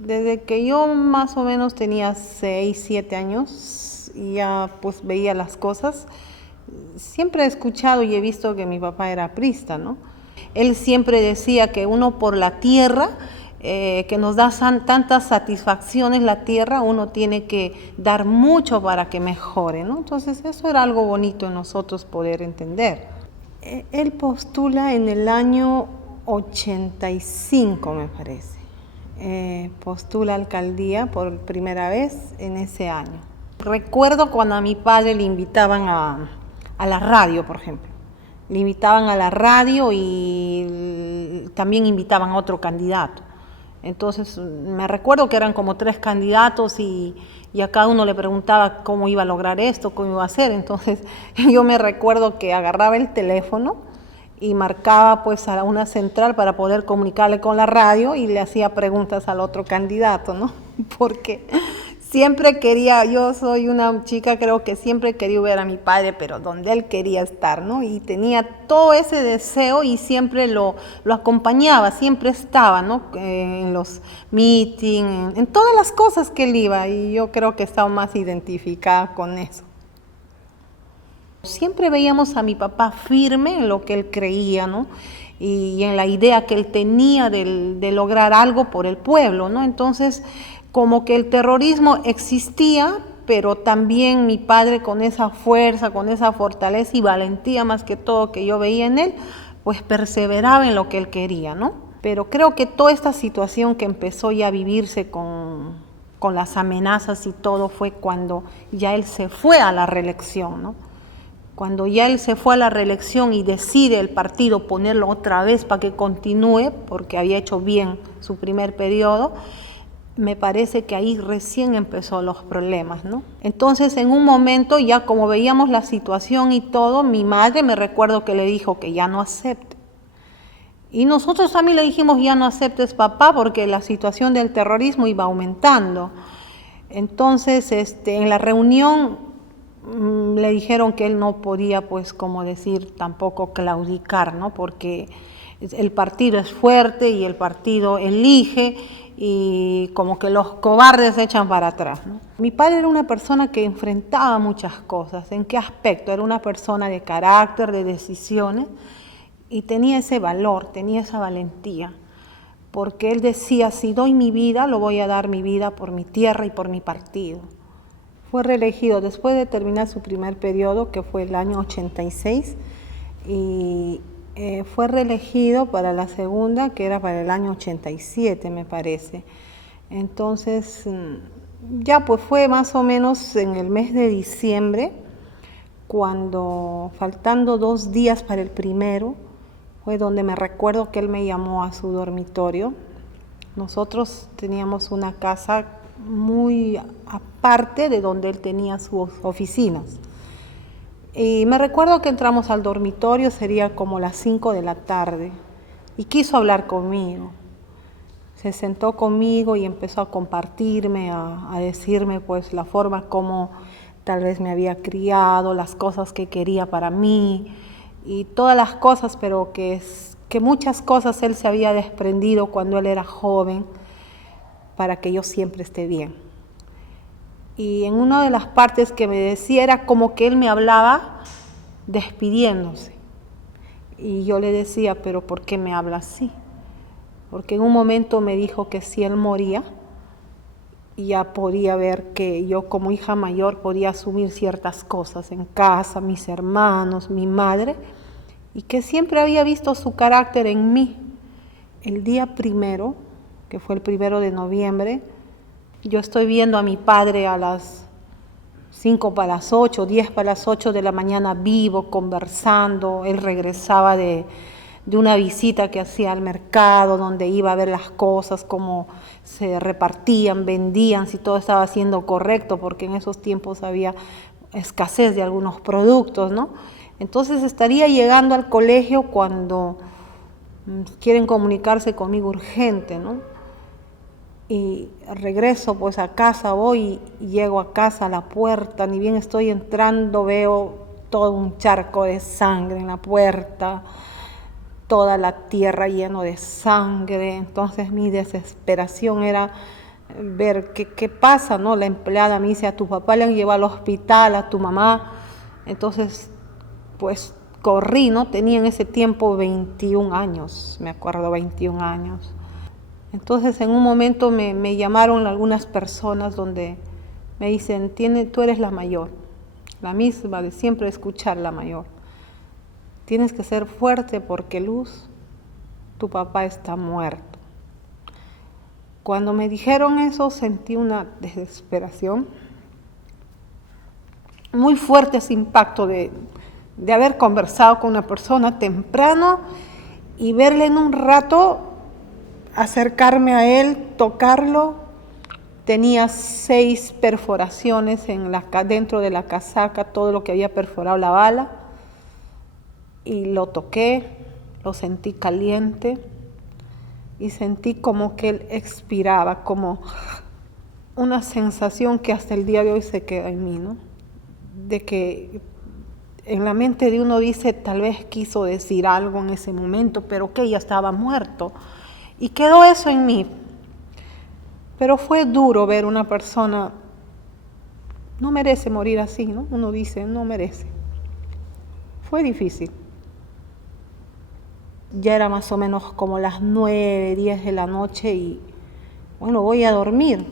Desde que yo más o menos tenía 6, 7 años y ya pues veía las cosas, siempre he escuchado y he visto que mi papá era aprista, ¿no? Él siempre decía que uno por la tierra, que nos da tantas satisfacciones la tierra, uno tiene que dar mucho para que mejore, ¿no? Entonces eso era algo bonito en nosotros poder entender. Él postula en el año 85, me parece. Postula alcaldía por primera vez en ese año. Recuerdo cuando a mi padre le invitaban a la radio, por ejemplo. Le invitaban a la radio y también invitaban a otro candidato. Entonces me recuerdo que eran como 3 candidatos y a cada uno le preguntaba cómo iba a lograr esto, cómo iba a hacer. Entonces yo me recuerdo que agarraba el teléfono y marcaba pues a una central para poder comunicarle con la radio y le hacía preguntas al otro candidato, ¿no? Porque siempre quería, yo soy una chica, creo que siempre quería ver a mi padre, pero donde él quería estar, ¿no? Y tenía todo ese deseo y siempre lo acompañaba, siempre estaba, ¿no? En los meetings, en todas las cosas que él iba, y yo creo que estaba más identificada con eso. Siempre veíamos a mi papá firme en lo que él creía, ¿no? Y en la idea que él tenía de lograr algo por el pueblo, ¿no? Entonces, como que el terrorismo existía, pero también mi padre con esa fuerza, con esa fortaleza y valentía más que todo que yo veía en él, pues perseveraba en lo que él quería, ¿no? Pero creo que toda esta situación que empezó ya a vivirse con las amenazas y todo fue cuando ya él se fue a la reelección, ¿no? Cuando ya él se fue a la reelección y decide el partido ponerlo otra vez para que continúe, porque había hecho bien su primer periodo, me parece que ahí recién empezó los problemas, ¿no? Entonces, en un momento, ya como veíamos la situación y todo, mi madre me recuerdo que le dijo que ya no acepte. Y nosotros también le dijimos, ya no aceptes, papá, porque la situación del terrorismo iba aumentando. Entonces, en la reunión le dijeron que él no podía, pues, como decir, tampoco claudicar, ¿no? Porque el partido es fuerte y el partido elige y como que los cobardes se echan para atrás, ¿no? Mi padre era una persona que enfrentaba muchas cosas. ¿En qué aspecto? Era una persona de carácter, de decisiones y tenía ese valor, tenía esa valentía. Porque él decía, si doy mi vida, lo voy a dar mi vida por mi tierra y por mi partido. Fue reelegido después de terminar su primer periodo, que fue el año 86, y fue reelegido para la segunda, que era para el año 87, me parece. Entonces, ya pues fue más o menos en el mes de diciembre, cuando faltando 2 días para el primero, fue donde me recuerdo que él me llamó a su dormitorio. Nosotros teníamos una casa muy aparte de donde él tenía sus oficinas. Y me recuerdo que entramos al dormitorio, sería como las 5 de la tarde, y quiso hablar conmigo. Se sentó conmigo y empezó a compartirme, a decirme pues la forma como tal vez me había criado, las cosas que quería para mí y todas las cosas, pero que muchas cosas él se había desprendido cuando él era joven para que yo siempre esté bien. Y en una de las partes que me decía era como que él me hablaba despidiéndose. Y yo le decía, pero ¿por qué me habla así? Porque en un momento me dijo que si él moría, ya podía ver que yo como hija mayor podía asumir ciertas cosas en casa, mis hermanos, mi madre, y que siempre había visto su carácter en mí. El día primero, que fue el 1 de noviembre, yo estoy viendo a mi padre a las 5 para las 8, 10 para las 8 de la mañana vivo, conversando. Él regresaba de una visita que hacía al mercado, donde iba a ver las cosas, cómo se repartían, vendían, si todo estaba siendo correcto, porque en esos tiempos había escasez de algunos productos, ¿no? Entonces estaría llegando al colegio cuando quieren comunicarse conmigo urgente, ¿no? Y regreso pues a casa, voy y llego a casa, a la puerta, ni bien estoy entrando veo todo un charco de sangre en la puerta, toda la tierra lleno de sangre. Entonces mi desesperación era ver qué pasa, ¿no? La empleada me dice, a tu papá le han llevado al hospital, a tu mamá. Entonces, pues corrí, ¿no? Tenía en ese tiempo 21 años, me acuerdo, 21 años. Entonces, en un momento me llamaron algunas personas donde me dicen, tú eres la mayor, la misma de siempre escuchar la mayor. Tienes que ser fuerte porque Luz, tu papá está muerto. Cuando me dijeron eso sentí una desesperación muy fuerte, ese impacto de haber conversado con una persona temprano y verle en un rato, acercarme a él, tocarlo. Tenía 6 perforaciones dentro de la casaca, todo lo que había perforado la bala, y lo toqué, lo sentí caliente y sentí como que él expiraba, como una sensación que hasta el día de hoy se queda en mí, ¿no? De que en la mente de uno dice, tal vez quiso decir algo en ese momento, pero que ya estaba muerto. Y quedó eso en mí. Pero fue duro ver una persona, no merece morir así, ¿no? Uno dice, no merece. Fue difícil. Ya era más o menos como las 9, 10 de la noche y bueno, voy a dormir.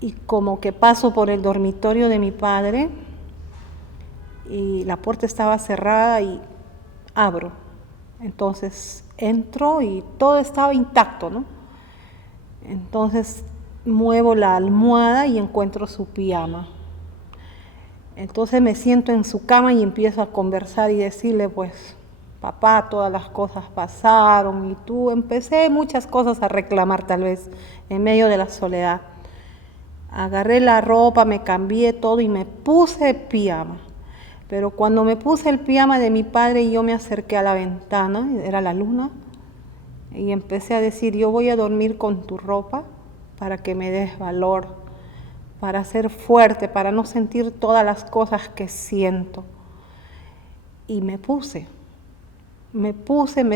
Y como que paso por el dormitorio de mi padre y la puerta estaba cerrada y abro. Entonces entro y todo estaba intacto, ¿no? Entonces muevo la almohada y encuentro su pijama. Entonces me siento en su cama y empiezo a conversar y decirle, pues, papá, todas las cosas pasaron y tú, empecé muchas cosas a reclamar tal vez en medio de la soledad. Agarré la ropa, me cambié todo y me puse el pijama. Pero cuando me puse el pijama de mi padre, yo me acerqué a la ventana, era la luna, y empecé a decir, yo voy a dormir con tu ropa para que me des valor, para ser fuerte, para no sentir todas las cosas que siento. Y me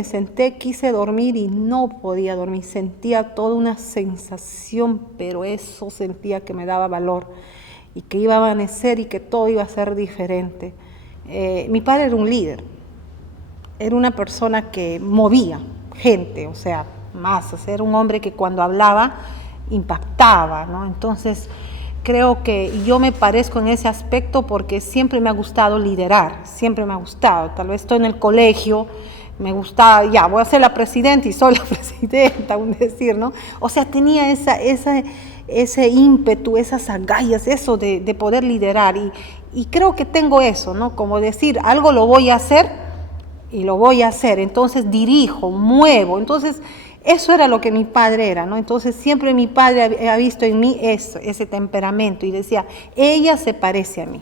senté, quise dormir y no podía dormir. Sentía toda una sensación, pero eso sentía que me daba valor y que iba a amanecer y que todo iba a ser diferente. Mi padre era un líder, era una persona que movía gente, o sea, masas, era un hombre que cuando hablaba impactaba, ¿no? Entonces, creo que yo me parezco en ese aspecto porque siempre me ha gustado liderar, siempre me ha gustado. Tal vez estoy en el colegio, me gustaba, ya, voy a ser la presidenta y soy la presidenta, un decir, ¿no? O sea, tenía ese ímpetu, esas agallas, eso de poder liderar. Y creo que tengo eso, ¿no? Como decir, algo lo voy a hacer y lo voy a hacer. Entonces dirijo, muevo. Entonces, eso era lo que mi padre era, ¿no? Entonces siempre mi padre ha visto en mí ese temperamento y decía, ella se parece a mí.